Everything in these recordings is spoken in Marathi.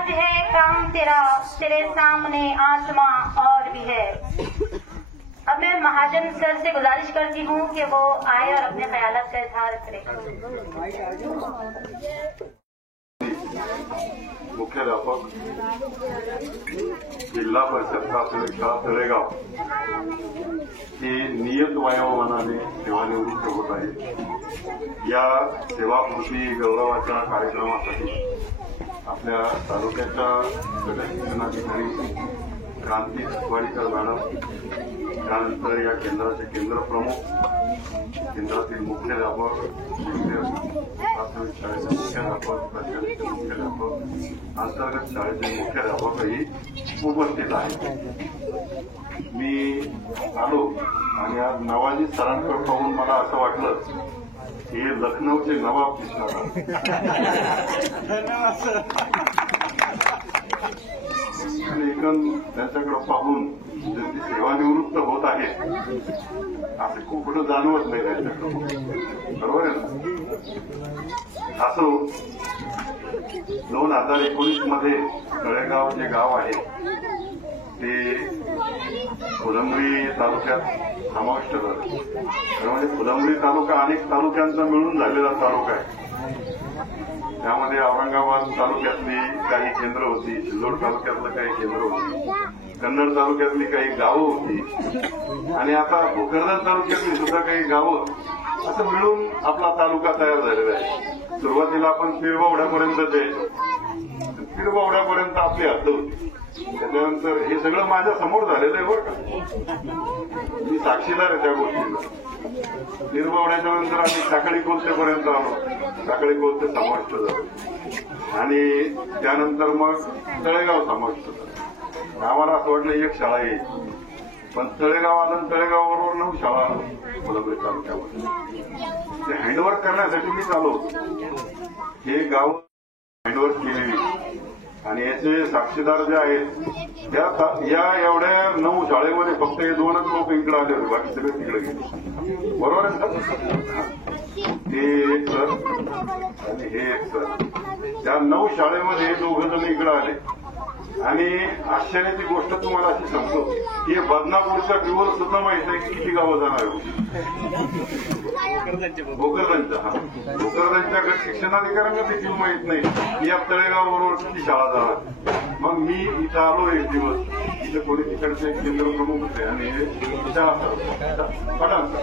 आज है काम तेरा, तेरे सामने आसमां और भी है। अब मैं महाजन सर से गुजारिश करती हूँ कि वो आए और अपने ख्यालात का इजहार करें। मुख्याध्यापक जिल्हा परिषद प्राथमिक शाळा तळेगाव ही नियत वयोमानाने सेवानिवृत्त होत आहे। या सेवापूर्ती गौरवाच्या कार्यक्रमासाठी आपल्या तालुक्याच्या गटशिक्षणाधिकारी क्रांती सुवाडीकर मॅडम, त्यानंतर या केंद्राचे केंद्र प्रमुख, केंद्रातील मुख्याध्यापक, प्राथमिक शाळेचे मुख्याध्यापक, प्राथमिक मुख्याध्यापक, अंतर्गत शाळेचे मुख्याध्यापकही उपस्थित आहेत। मी आलो आणि आज नवाजी सरांकडे पाहून मला असं वाटलं हे लखनौचे नवाब दिसणार। त्यांच्याकडे पाहून त्यांची सेवानिवृत्त होत आहे असं खूप कुठं जाणवत नाही त्यांच्याकडे, बरोबर आहे ना? असो 2019 मध्ये तळेगाव जे गाव आहे ते फुलंब्री तालुक्यात समाविष्ट झालं। म्हणजे फुलंब्री तालुका अनेक तालुक्यांचा मिळून झालेला तालुका आहे। त्यामध्ये औरंगाबाद तालुक्यातली काही केंद्र होती, सिल्लोड तालुक्यातलं काही केंद्र होती, कन्नड तालुक्यातली काही गावं होती आणि आता भोकरदन तालुक्यातली सुद्धा काही गावं, असं मिळून आपला तालुका तयार झालेला आहे। सुरुवातीला आपण पिरबावड्यापर्यंत जायचो, पिरबावड्यापर्यंत आपली हद्द होती। त्याच्यानंतर हे सगळं माझ्या समोर झालेलं आहे बरं का, मी साक्षीदार आहे त्या गोष्टीला। पिरबावड्याच्या नंतर आम्ही साखळी कोलतेपर्यंत आलो, साखळी कोलते समाविष्ट झालो आणि त्यानंतर मग तळेगाव समाविष्ट झालं। आम्हाला असं वाटलं एक शाळा येईल, पण तळेगाव आलं, तळेगावाबरोबर 9 शाळा आलो फुलंब्री तालुक्यामध्ये। ते हँडवर्क करण्यासाठी मी चालू होतो, हे गाव हँडवर्क केलेली आणि याचे साक्षीदार जे आहेत या एवढ्या 9 शाळेमध्ये फक्त हे 2च लोक इकडे आले होते, बाकी सगळे तिकडे गेले, बरोबर आहे ना? ते एक सर आणि हे एक सर, त्या 9 शाळेमध्ये हे 2 जण इकडे आले आणि आश्चर्याची गोष्ट तुम्हाला अशी सांगतो की बदनापूरच्या व्ह्यूवर सुद्धा माहित आहे की किती गावं जाणार होती। भोकरदनच्या गट शिक्षणाधिकाऱ्यांना देखील माहित नाही की या तळेगावाबरोबर किती शाळा जाणार। मग मी इथं आलो एक दिवस, इथे कोणी तिकडचे केंद्र प्रमुख होते आणि पठाण सर,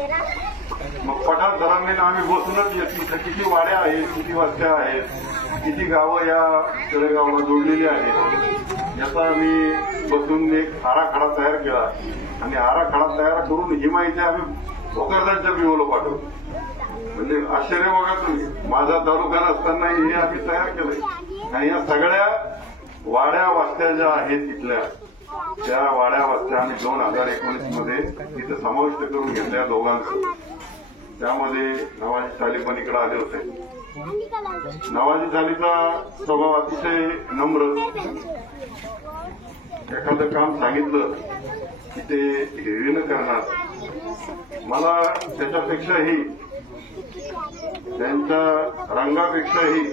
मग पठाण सरांनी आम्ही बसूनच इथं किती वाड्या आहेत, किती वस्त्या आहेत, किती गावं या तळेगावाला जोडलेली आहेत याचा आम्ही बसून एक आराखडा तयार केला आणि आराखडा तयार करून ही माहिती आम्ही भोकरदनच्या व्ह्यूला पाठवली। म्हणजे आश्चर्य बघा तुम्ही, माझा तालुका नसताना हे आम्ही तयार केलंय आणि या सगळ्या वाड्या वस्त्या ज्या आहेत तिथल्या त्या वाड्या वस्त्या आम्ही 2019 मध्ये तिथे समाविष्ट करून घेतल्या दोघांचं। त्यामध्ये नवाजी साली पण इकडे आले होते। नवाजी सालीचा स्वभाव अतिशय नम्र, एखादं काम सांगितलं की ते हिरवीनं करणार। मला त्याच्यापेक्षाही, त्यांच्या रंगापेक्षाही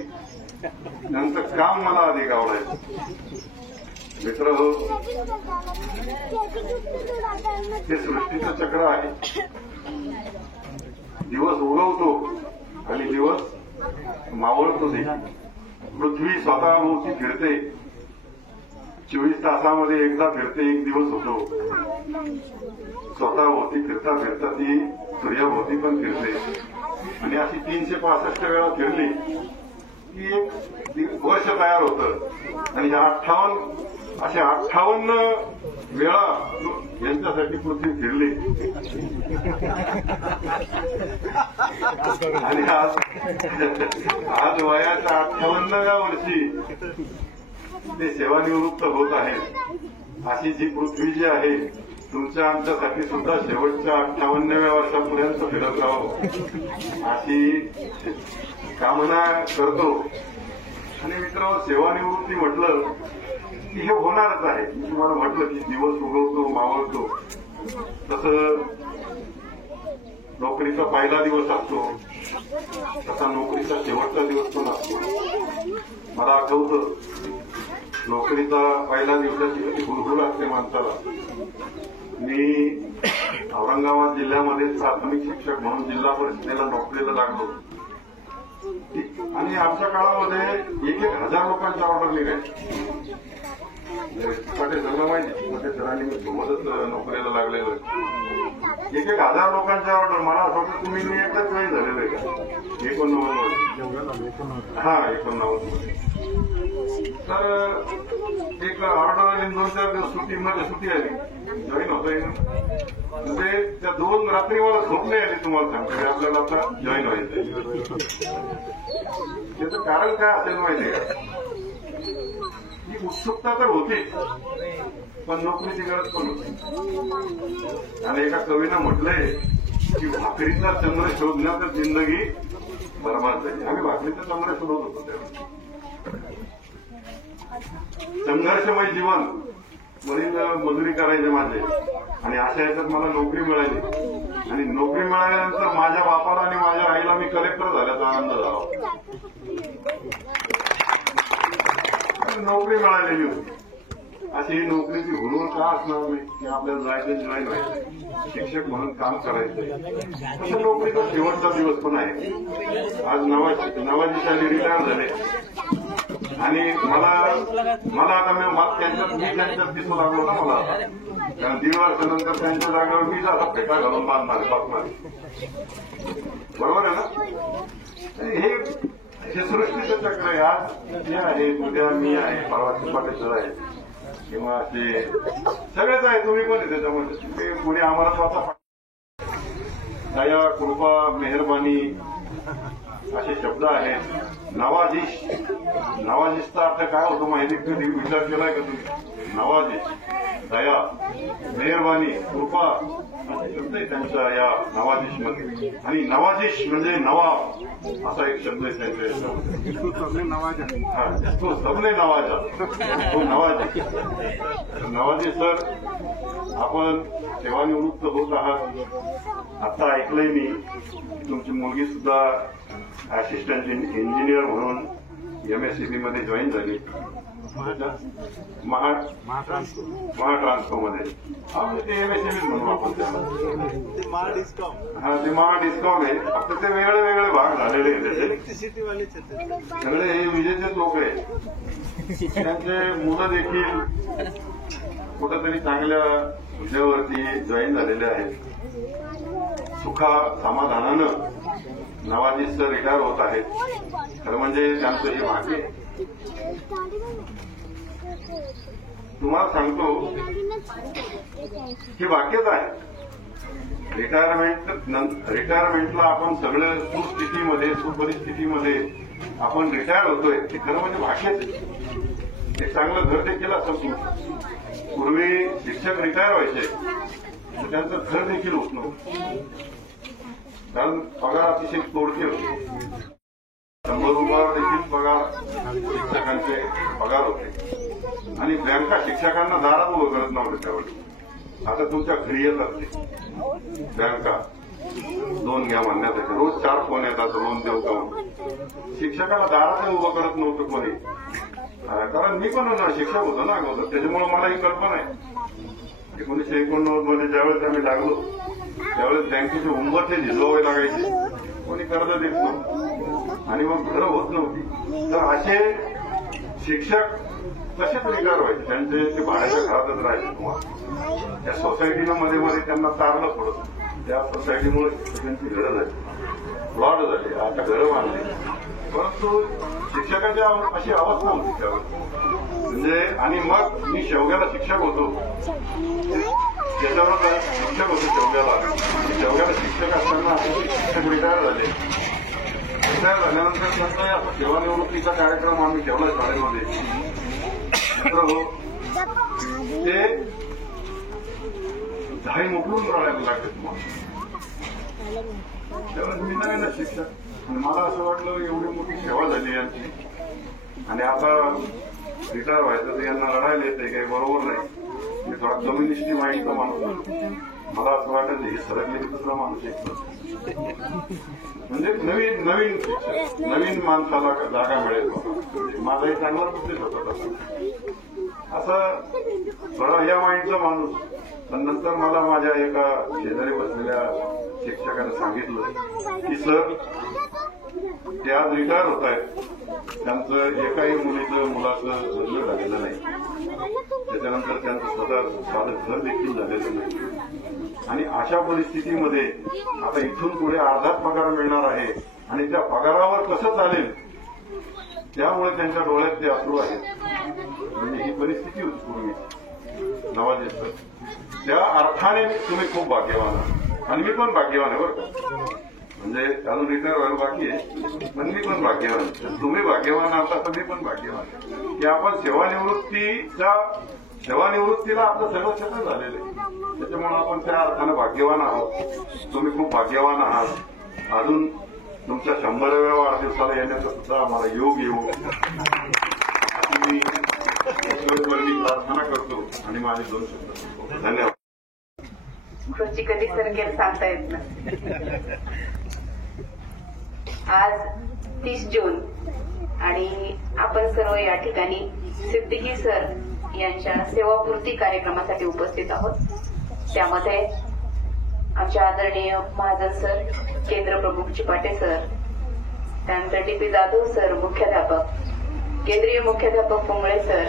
त्यांचं काम मला अधिक आवडायचं। मित्र हो, हे सृष्टीचं चक्र आहे, दिवस उगवतो आणि दिवस मावळतो देखील। पृथ्वी स्वतःभोवती फिरते, 24 तासामध्ये एकदा फिरते, एक दिवस होतो। स्वतःभोवती फिरता फिरता ती सूर्याभोवती पण फिरते आणि अशी 365 वेळा फिरली की एक वर्ष तयार होतं आणि 58 वेळा यांच्यासाठी पृथ्वी फिरली आणि आज वयाच्या 58व्या वर्षी ते सेवानिवृत्त होत आहेत। अशी जी पृथ्वी जी आहे तुमच्या आमच्यासाठी सुद्धा शेवटच्या 58व्या वर्षापर्यंत फिरत राहावं अशी कामना करतो। आणि मित्र, सेवानिवृत्ती म्हटलं की हे होणारच आहे। मी तुम्हाला म्हटलं की दिवस उगवतो मावळतो, तसं नोकरीचा पहिला दिवस असतो तसा नोकरीचा शेवटचा दिवस पण असतो। मला आठवतं नोकरीचा पहिल्या दिवसाची हुरहुर असते माणसाला. मी औरंगाबाद जिल्ह्यामध्ये प्राथमिक शिक्षक म्हणून जिल्हा परिषदेला नोकरीला लागलो आणि आमच्या काळामध्ये 1,000 लोकांच्या ऑर्डर निघायच्या. तिकडे सगळं माहिती, तिकडे सरांनी मी सोबतच नोकरीला लागलेलो आहे. 1,000 लोकांच्या ऑर्डर. मला असं वाटतं तुम्ही मी एकदाच वेळी झालेलं आहे का 89 हा 89. तर एक ऑर्डर 2-4 दिवस सुट्टी आली, जॉईन होतोय ना. म्हणजे त्या 2 रात्री मला झोप नाही आली. तुम्हाला सांगतो आपल्याला आता जॉईन व्हायचंय. त्याचं कारण काय असेल माहिती आहे का? ही उत्सुकता तर होती पण नोकरीची गरज पण होती. आणि एका कवीनं म्हटलंय की भाकरीचा चंद्र शोधण्यात जिंदगी बरबाद झाली. आम्ही भाकरीचा चंद्र शोधत होतो तेव्हा. संघर्षमय जीवन, वडील मजुरी करायचे माझे आणि अशा याच्यात मला नोकरी मिळाली. आणि नोकरी मिळाल्यानंतर माझ्या बापाला आणि माझ्या आईला मी कलेक्टर झाल्याचा आनंद झाला. नोकरी मिळालेली होती. अशी ही नोकरीची हुरहुर का असणार नाही की आपल्याला जायचं जॉईन व्हायचं, शिक्षक म्हणून काम करायचं. असं नोकरीचा शेवटचा दिवस पण आहे. आज नवाजी साली रिटायर झाले आणि मला आता त्यांच्यात दिसू लागलो ना मला. कारण 1.5 वर्षानंतर त्यांच्या जागेवर मी जाता फेटा घालून बांधणार बसणार. बरोबर आहे ना? हे सृष्टीचं चक्र आहे. आज हे आहे, उद्या मी आहे, परवा चिपाटेश्वर आहे किंवा ते सगळेच आहे. तुम्ही पण आहे त्याच्यामध्ये. पुढे आम्हाला स्वतः दया, कृपा, मेहरबानी असे शब्द आहेत. नवाजिश, नवाजिशचा अर्थ काय होतो माहिती कधी विचार केलाय का तुम्ही? नवाजिश, दया, मेहरबानी, कृपा असे शब्द आहे त्यांच्या या नवाजिशमध्ये. आणि नवाजिश म्हणजे नवाब असा एक शब्द आहे त्यांच्या याच्यामध्ये. तो सबने नवाजा, तो नवाजी. नवाजी सर, आपण सेवानिवृत्त होत आहात. आता ऐकलंय मी तुमची मुलगी सुद्धा असिस्टंट इंजिनियर म्हणून MSCB मध्ये जॉईन झाली. महाट्रान्सकोमध्ये. ते MSCB म्हणून आपण त्याला. हा, ते महाडिस्काउंट आहे. फक्त ते वेगळे वेगळे भाग झालेले आहेत त्याचे. सगळे हे विजेचेच लोक आहेत. त्यांचे मुलं देखील कुठंतरी चांगल्या हुद्द्यावरती जॉईन झालेले आहेत. सुखा समाधानानं नवाजी सर रिटायर होत आहेत. खरं म्हणजे त्यांचं हे भाग्य. तुम्हाला सांगतो हे भाग्यच आहे. रिटायरमेंटला आपण सगळं सुस्थितीमध्ये, सुपरिस्थितीमध्ये आपण रिटायर होतोय. ते खरं म्हणजे भाग्यच आहे. एक चांगलं घर देखील असं. पूर्वी शिक्षक रिटायर व्हायचे तर त्यांचं घर देखील होत नव्हतं. कारण पगार अतिशय तोडके होते. 100 रुपयावर देखील पगार शिक्षकांचे पगार होते. आणि बँका शिक्षकांना दारात उभं करत नव्हते त्यावेळी. आता तुमच्या घरी येतात ते बँका लोन घ्या म्हणण्यासाठी. रोज 4 फोन येतात लोन देऊ का म्हणून. शिक्षकांना दारात उभं करत नव्हतं कोणी. कारण मी पण शिक्षक होतो ना अगोदर, त्याच्यामुळे मला ही कल्पना आहे. 1989 मध्ये ज्यावेळेस आम्ही लागलो त्यावेळेस बँकेचे उंबरचे झिजवावे लागायचे. कोणी कर्ज देत नव्हतं आणि मग घरं होत नव्हती. तर असे शिक्षक कसेच रिटायर व्हायचे. त्यांचे ते भाड्याच्या घरातच राहायचे. तुम्हाला त्या सोसायटीनं मध्ये मध्ये त्यांना तारलं थोडं. त्या सोसायटीमुळे त्यांची घरं झाली, प्लॉट झाले, आता घरं बांधली. परंतु शिक्षकांच्या अशी अवस्था होती त्यावेळेस. म्हणजे आणि मग मी शेवग्याला शिक्षक होतो. त्याच्यावर शिक्षक होतो शेवग्याला शिक्षक असताना शिक्षक रिटायर झाले. रिटायर झाल्यानंतर त्यांचा असा सेवानिवृत्तीचा कार्यक्रम आम्ही ठेवला शाळेमध्ये. मित्र हो, ते धाई मोकळून रडायला लागले तुम्हाला. त्यावेळेस मी नवीन शिक्षक. मला असं वाटलं एवढी मोठी सेवा झाली यांची आणि आता रिटायर व्हायचं तर यांना रडायला येते काही बरोबर नाही. मी थोडा कम्युनिस्टची माइंडचा माणूस. मला असं वाटत हे सरकलेली दुसरा माणूस एक म्हणजे नवीन माणसाला जागा मिळेल. माझाही चांगला उद्देश होता तसा. असं थोडा या माइंडचा माणूस. पण नंतर मला माझ्या एका शेजारी बसलेल्या शिक्षकाने सांगितलं की सर ते आज रिटायर होत आहेत, त्यांचं एकाही मुलाचं लग्न झालेलं नाही, त्याच्यानंतर त्यांचं स्वतः साधं घर देखील झालेलं नाही, आणि अशा परिस्थितीमध्ये आता इथून पुढे अर्धाच पगार मिळणार आहे आणि त्या पगारावर कसं चालेल, त्यामुळे त्यांच्या डोळ्यात ते अश्रू आहेत. म्हणजे ही परिस्थिती होती पूर्वी नवाजी. त्या अर्थाने तुम्ही खूप भाग्यवान आहात आणि मी पण भाग्यवान आहे बरं का. म्हणजे अजून रिटायर व्हायला बाकी आहे, पण मी पण भाग्यवान. तुम्ही भाग्यवान आहात तर मी पण भाग्यवान की आपण सेवानिवृत्तीला आपलं सगळं क्षेत्र झालेलं आहे. त्याच्यामुळे आपण त्या अर्थानं भाग्यवान आहोत. तुम्ही खूप भाग्यवान आहात. अजून तुमच्या 100व्या वाढदिवसाला येण्याचा सुद्धा आम्हाला योग येऊ मी प्रार्थना करतो आणि माझे 2 शब्द. धन्यवाद. खुर्ची कधी सरकेल सांगता येत नाही. आज 30 जून आणि आपण सर्व या ठिकाणी सिद्दीकी सर यांच्या सेवापूर्ती कार्यक्रमासाठी उपस्थित आहोत. त्यामध्ये आमचे आदरणीय महाजन सर, केंद्र प्रमुख चिपाटे सर, त्यानंतर DP जाधव सर मुख्याध्यापक, केंद्रीय मुख्याध्यापक पुंगळे सर,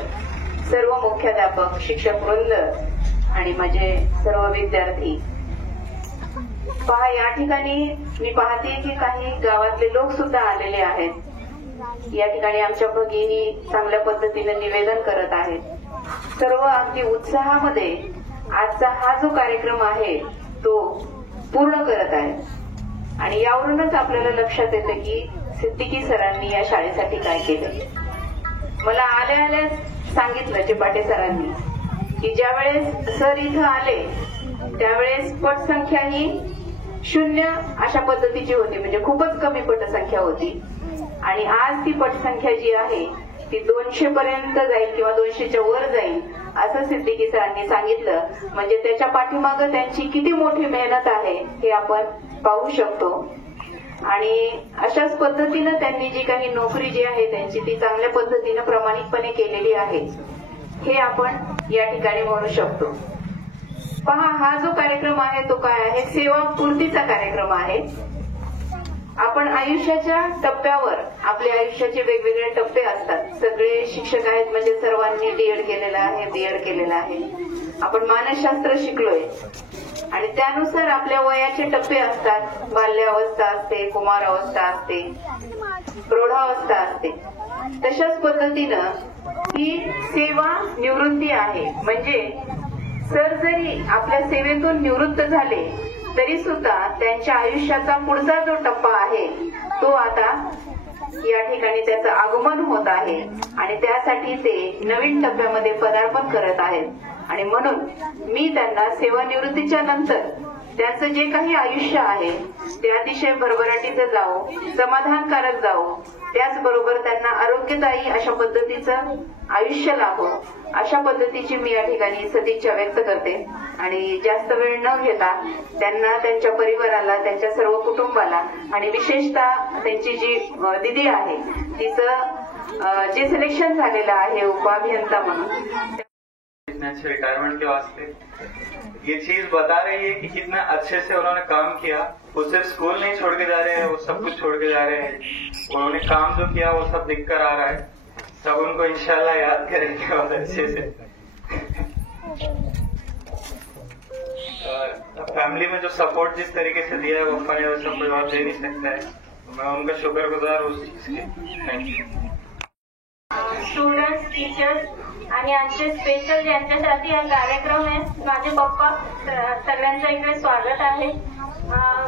सर्व मुख्याध्यापक, शिक्षक वृंद आणि माझे सर्व विद्यार्थी. पहा, या ठिकाणी मी पाहते की काही गावातले लोक सुद्धा आलेले आहेत. या ठिकाणी आमच्या भगिनी चांगल्या पद्धतीने निवेदन करत आहेत. सर्व अगदी उत्साहामध्ये आजचा हा जो कार्यक्रम आहे तो पूर्ण करत आहे. आणि यावरूनच आपल्याला लक्षात येतं की सिद्दीकी सरांनी या शाळेसाठी काय केलं. मला आल्या आल्या सांगितलं चिपाटे सरांनी की ज्यावेळेस सर इथं आले त्यावेळेस पटसंख्या ही 0 अशा पद्धतीची होती, म्हणजे खूपच कमी पटसंख्या होती. आणि आज ती पटसंख्या जी आहे ती 200 पर्यंत जाईल किंवा 200च्या वर जाईल असं सिद्दीकी सरांनी सांगितलं. म्हणजे त्याच्या पाठीमागं त्यांची किती मोठी मेहनत आहे हे आपण पाहू शकतो. आणि अशाच पद्धतीनं त्यांनी जी काही नोकरी जी आहे त्यांची ती चांगल्या पद्धतीनं प्रामाणिकपणे केलेली आहे हे आपण या ठिकाणी म्हणू शकतो. पहा, हा जो कार्यक्रम आहे तो काय आहे, सेवापूर्तीचा कार्यक्रम आहे. आपण आयुष्याच्या टप्प्यावर आपल्या आयुष्याचे वेगवेगळे टप्पे असतात. सगळे शिक्षक आहेत म्हणजे सर्वांनी D.Ed केलेलं आहे, B.Ed केलेलं आहे. आपण मानसशास्त्र शिकलोय आणि त्यानुसार आपल्या वयाचे टप्पे असतात. बाल्यावस्था असते, कुमारावस्था असते, प्रौढावस्था असते. तशाच पद्धतीनं ही सेवा निवृत्ती आहे. म्हणजे सर जरी आपल्या सेवेतून निवृत्त झाले तरी सुद्धा त्यांच्या आयुष्याचा पुढचा जो टप्पा आहे तो आता या ठिकाणी त्याचं आगमन होत आहे आणि त्यासाठी ते नवीन टप्प्यामध्ये पदार्पण करत आहेत. आणि म्हणून मी त्यांना सेवानिवृत्तीच्या नंतर त्यांचं जे काही आयुष्य आहे ते अतिशय भरभराटीचं जावो, समाधानकारक जावो, त्याचबरोबर त्यांना आरोग्यदायी अशा पद्धतीचं आयुष्य लाभो अशा पद्धतीची मी या ठिकाणी सदिच्छा व्यक्त करते. आणि जास्त वेळ न घेता त्यांना, त्यांच्या परिवाराला, त्यांच्या सर्व कुटुंबाला आणि विशेषतः त्यांची जी दिदी आहे तिचं जे सिलेक्शन झालेलं आहे उपाभियंता म्हणून, रिटायरमेंट के वास्ते ये चीज बता रही है कि कितना अच्छे से उन्होंने काम किया. वो सिर्फ स्कूल नहीं छोड़ के जा रहे हैं, वो सब कुछ छोड़ के जा रहे हैं. उन्होंने काम जो किया वो सब दिख कर आ रहा है. सब उनको इंशाल्लाह याद करेंगे बहुत अच्छे से. फैमिली में जो सपोर्ट जिस तरीके से दिया है वो अपने वैसा कोई और दे नहीं सकता है. मैं उनका शुक्रगुजार हूँ उस चीज के. Thank you. स्टुडंट्स, टीचर्स आणि आजचे स्पेशल ज्यांच्यासाठी हा कार्यक्रम आहे, माझे पप्पा, सगळ्यांचं इकडे स्वागत आहे.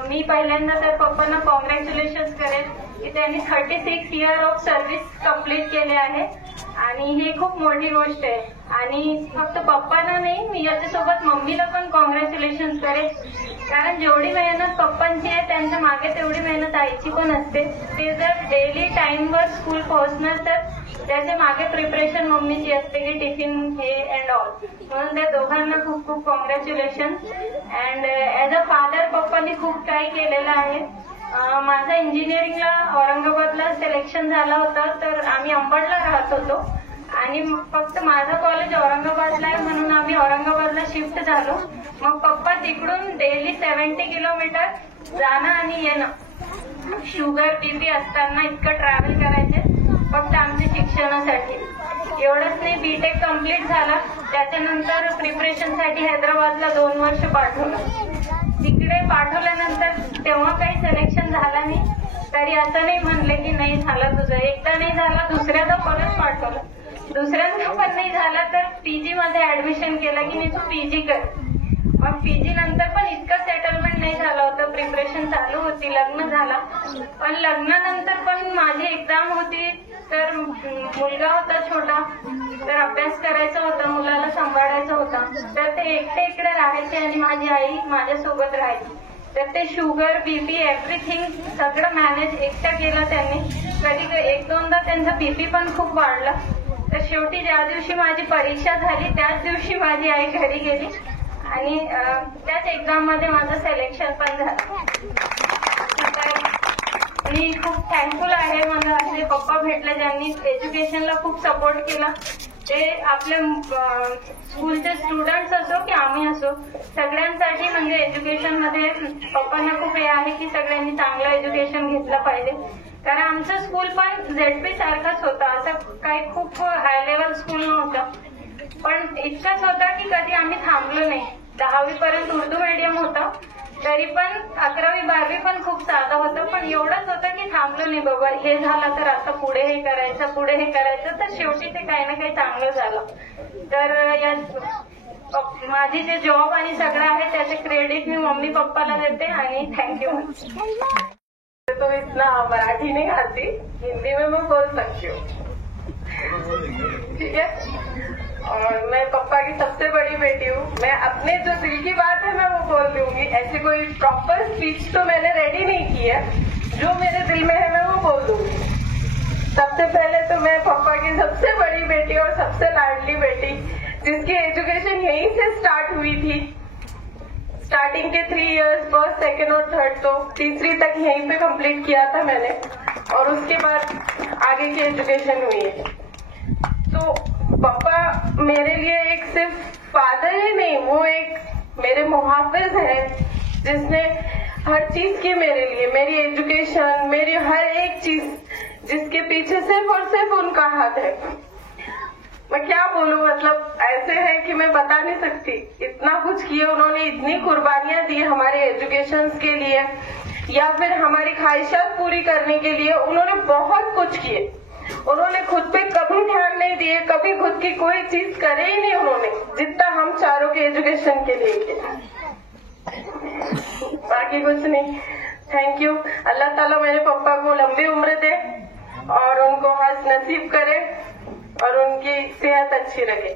मी पहिल्यांदा तर पप्पांना कॉंग्रॅच्युलेशन्स करेन की त्यांनी 36 इयर ऑफ सर्व्हिस कंप्लीट केले आहे आणि ही खूप मोठी गोष्ट आहे. आणि फक्त पप्पांना नाही, मी याच्यासोबत मम्मीला पण कॉंग्रॅच्युलेशन्स करेन, कारण जेवढी मेहनत पप्पांची आहे त्यांच्या मागे तेवढी मेहनत आईची पण असते. ते जर डेली टाइमवर स्कूल पोहोचणार तर त्याच्या मागे प्रिपरेशन मम्मीची असते की टिफिन हे अँड ऑल. म्हणून त्या दोघांना खूप खूप congratulation. And as a father पप्पांनी खूप काही केलेलं आहे. माझं इंजिनिअरिंगला औरंगाबादला सिलेक्शन झालं होतं तर आम्ही अंबडला राहत होतो आणि फक्त माझं कॉलेज औरंगाबादला आहे म्हणून आम्ही औरंगाबादला शिफ्ट झालो. मग पप्पा तिकडून डेली 70 किलोमीटर जाणं आणि येणं, शुगर बीपी असताना इतकं ट्रॅव्हल करायचे फक्त आमच्या शिक्षणासाठी. एवढंच नाही, बीटेक कम्प्लीट झालं. त्याच्यानंतर प्रिपरेशनसाठी हैदराबादला 2 वर्ष पाठवलं. तिकडे पाठवल्यानंतर तेव्हा काही सिलेक्शन झालं नाही, तरी असं नाही म्हणले की नाही झालं तुझं. एकदा नाही झाला, दुसऱ्यांदा परत पाठवलं. दुसऱ्यांदा पण नाही झाला तर पीजी मध्ये ऍडमिशन केलं की नाही तू पीजी कर. मग पीजी नंतर पण इतकं सेटलमेंट नाही झालं होतं, प्रिपरेशन चालू होती, लग्न झाला. पण लग्नानंतर पण माझी एक्झाम होती, तर मुलगा होता छोटा, तर अभ्यास करायचा होता, मुलाला सांभाळायचा होता. तर ते एकटे इकडे राहायचे आणि माझी आई माझ्यासोबत राहायची. तर ते शुगर बीपी एव्हरीथिंग सगळं मॅनेज एकटं केलं त्यांनी. कधी 1-2दा त्यांचा बीपी पण खूप वाढला. तर शेवटी ज्या दिवशी माझी परीक्षा झाली त्याच दिवशी माझी आई घरी गेली आणि त्याच एक्झाम मध्ये माझं सिलेक्शन पण झालं. मी खूप थँकफुल आहे, मला असे पप्पा भेटले ज्यांनी एज्युकेशनला खूप सपोर्ट केला. ते आपल्या स्कूलचे स्टुडंट्स असो की आम्ही असो, सगळ्यांसाठी म्हणजे एज्युकेशन मध्ये पप्पांना खूप हे आहे की सगळ्यांनी चांगलं एज्युकेशन घेतलं पाहिजे. कारण आमचं स्कूल पण ZP सारखंच होतं, असं काही खूप हाय लेवल स्कूल नव्हतं. पण इतकंच होतं की कधी आम्ही थांबलो नाही. 10वी पर्यंत उर्दू मीडियम होतं, तरी पण 11वी 12वी पण खूप साधं होतं. पण एवढंच होतं की थांबलो नाही बाबा, हे झालं तर आता पुढे हे करायचं, पुढे हे करायचं. तर शेवटी ते काही ना काही चांगलं झालं. तर या माझी जे जॉब आणि सगळं आहे त्याचे क्रेडिट मी मम्मी पप्पाला देते आणि थँक्यू. तो इतना मराठी नहीं आती, हिंदी में मैं बोल सकती हूँ, ठीक है. और मैं पप्पा की सबसे बड़ी बेटी हूँ. मैं अपने जो दिल की बात है मैं वो बोल दूंगी. ऐसी कोई प्रॉपर स्पीच तो मैंने रेडी नहीं की है, जो मेरे दिल में है मैं वो बोल दूंगी. सबसे पहले तो मैं पप्पा की सबसे बड़ी बेटी और सबसे लाडली बेटी, जिसकी एजुकेशन यहीं से स्टार्ट हुई थी. स्टार्टिंग के 3 इयर्स, फर्स्ट, सेकेंड और थर्ड, तो तीसरी तक यहीं पे कंप्लीट किया था मैंने. और उसके बाद आगे की एजुकेशन हुई है. तो पापा मेरे लिए एक सिर्फ फादर ही नहीं, वो एक मेरे मुहाफिज हैं, जिसने हर चीज की मेरे लिए, मेरी एजुकेशन, मेरी हर एक चीज, जिसके पीछे सिर्फ और सिर्फ उनका हाथ है. मैं क्या बोलूं, मतलब ऐसे है कि मैं बता नहीं सकती. इतना कुछ किए उन्होंने, इतनी कुर्बानियां दी हमारे एजुकेशन के लिए या फिर हमारी ख्वाहिशात पूरी करने के लिए. उन्होंने बहुत कुछ किए. उन्होंने खुद पे कभी ध्यान नहीं दिए, कभी खुद की कोई चीज करे ही नहीं उन्होंने, जितना हम चारों के एजुकेशन के लिए किया. बाकी कुछ नहीं. Thank you. अल्लाह ताला मेरे पापा को लंबी उम्र दे और उनको हज नसीब करे और उनकी सेहत अच्छी रहे.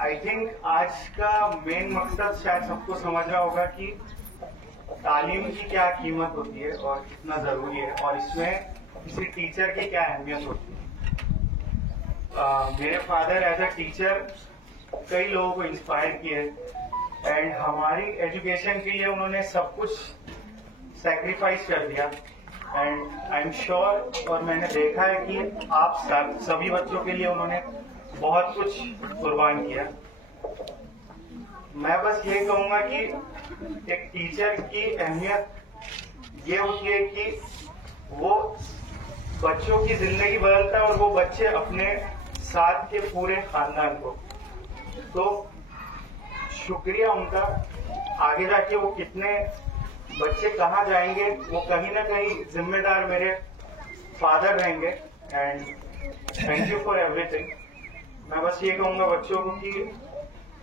आई थिंक आज का मेन मकसद शायद सबको समझ रहा होगा कि तालीम की क्या कीमत होती है और कितना जरूरी है, और इसमें किसी टीचर की क्या अहमियत होती है. मेरे फादर एज अ टीचर कई लोगों को इंस्पायर किए एंड हमारी एजुकेशन के लिए उन्होंने सब कुछ सैक्रिफाइस कर दिया. एंड आई एम श्योर, और मैंने देखा है कि आप सभी बच्चों के लिए उन्होंने बहुत कुछ कुर्बान किया. मैं बस ये कहूंगा कि एक टीचर की अहमियत ये होती है कि वो बच्चों की जिंदगी बदलता है और वो बच्चे अपने साथ के पूरे खानदान को. तो शुक्रिया उनका. आगे जाके वो कितने बच्चे कहाँ जाएंगे, वो कहीं ना कहीं जिम्मेदार मेरे फादर रहेंगे. End thank you for everything. मैं बस ये कहूंगा बच्चों को कि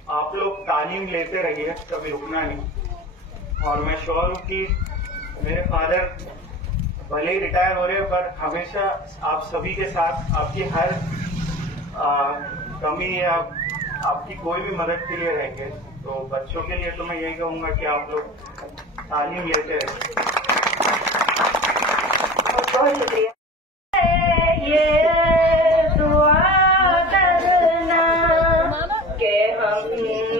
आप लोग तालीम लेते रहिए, कभी रुकना नहीं. और मैं श्योर हूँ कि मेरे फादर भले ही रिटायर हो रहे हैं, पर हमेशा आप सभी के साथ आपकी हर कमी या आपकी कोई भी मदद के लिए रहेंगे. तो बच्चों के लिए तो मैं यही कहूंगा कि आप लोग तालीम लेते रहिए. बहुत शुक्रिया. ये दुआ करना के हम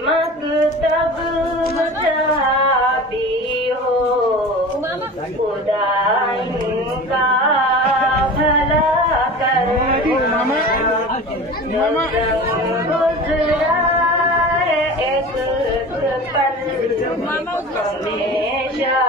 मकतब जहाँ भी हो, खुदा इनका गुजराए एक पल हमेशा